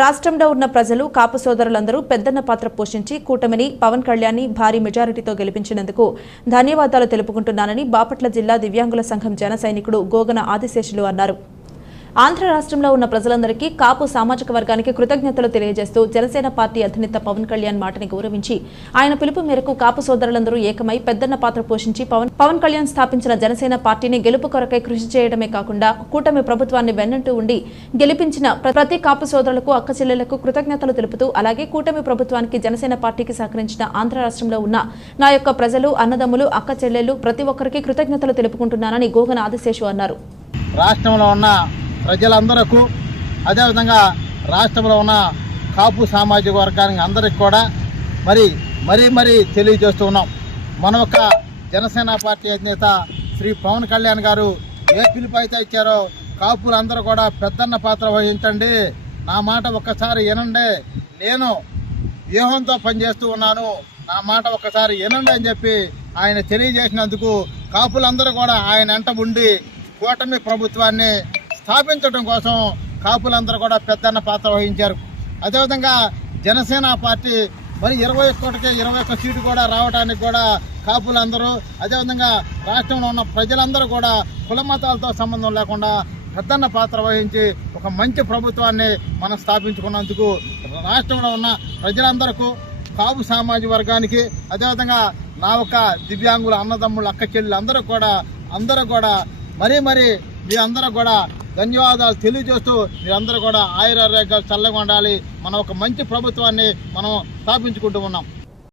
రాష్ట్రంలో ఉన్న ప్రజలు కాపు సోదరులందరూ పెద్దన్న పాత్ర పోషించి కూటమిని పవన్ కళ్యాణ్ని భారీ మెజారిటీతో గెలిపించినందుకు ధన్యవాదాలు తెలుపుకుంటున్నానని బాపట్ల జిల్లా దివ్యాంగుల సంఘం జన సైనికుడు గోగన ఆదిశేషులు అన్నారు. ఆంధ్ర రాష్ట్రంలో ఉన్న ప్రజలందరికీ కాపు సామాజిక వర్గానికి కృతజ్ఞతలు తెలియజేస్తూ జనసేన పార్టీ అధినేత పవన్ కళ్యాణ్ మాటని గౌరవించి ఆయన పిలుపు మేరకు కాపు సోదరులందరూ ఏకమై పెద్దన్న పాత్ర పోషించి పవన్ కళ్యాణ్ స్థాపించిన జనసేన పార్టీని గెలుపు కొరకై కృషి చేయడమే కాకుండా కూటమి ప్రభుత్వాన్ని వెన్నంటూ ఉండి గెలిపించిన ప్రతి కాపు సోదరులకు అక్క చెల్లెలకు కృతజ్ఞతలు తెలుపుతూ అలాగే కూటమి ప్రభుత్వానికి జనసేన పార్టీకి సహకరించిన ఆంధ్ర రాష్ట్రంలో ఉన్న నా యొక్క ప్రజలు అన్నదమ్ములు అక్క చెల్లెలు ప్రతి ఒక్కరికి కృతజ్ఞతలు తెలుపుకుంటున్నానని గోగన ఆదిశేషు అన్నారు. రాష్ట్రంలో ఉన్న ప్రజలందరకు అదేవిధంగా రాష్ట్రంలో ఉన్న కాపు సామాజిక వర్గానికి అందరికి కూడా మరీ తెలియజేస్తూ ఉన్నాం. మన యొక్క జనసేన పార్టీ అధినేత శ్రీ పవన్ కళ్యాణ్ గారు ఏ పిలుపు అయితే ఇచ్చారో కాపులందరూ కూడా పెద్దన్న పాత్ర వహించండి, నా మాట ఒక్కసారి వినండి, నేను వ్యూహంతో పనిచేస్తూ ఉన్నాను, నా మాట ఒక్కసారి వినండి అని చెప్పి ఆయన తెలియజేసినందుకు కాపులందరూ కూడా ఆయన వెంట ఉండి కూటమి ప్రభుత్వాన్ని స్థాపించడం కోసం కాపులందరూ కూడా పెద్దన్న పాత్ర వహించారు. అదేవిధంగా జనసేన పార్టీ 21 సీటు కూడా రావడానికి కూడా కాపులందరూ అదేవిధంగా రాష్ట్రంలో ఉన్న ప్రజలందరూ కూడా కుల మతాలతో సంబంధం లేకుండా పెద్దన్న పాత్ర వహించి ఒక మంచి ప్రభుత్వాన్ని మనం స్థాపించుకున్నందుకు రాష్ట్రంలో ఉన్న ప్రజలందరికీ కాపు సామాజిక వర్గానికి అదేవిధంగా నా ఒక దివ్యాంగుల అన్నదమ్ములు అక్క చెల్లెలు అందరూ కూడా మరీ మీ అందరూ కూడా ధన్యవాదాలు తెలియజేస్తూ మీరందరూ కూడా ఆయురారోగ్యాలు చల్లగా ఉండాలి, మనం ఒక మంచి ప్రభుత్వాన్ని మనం స్థాపించుకుంటూ ఉన్నాం.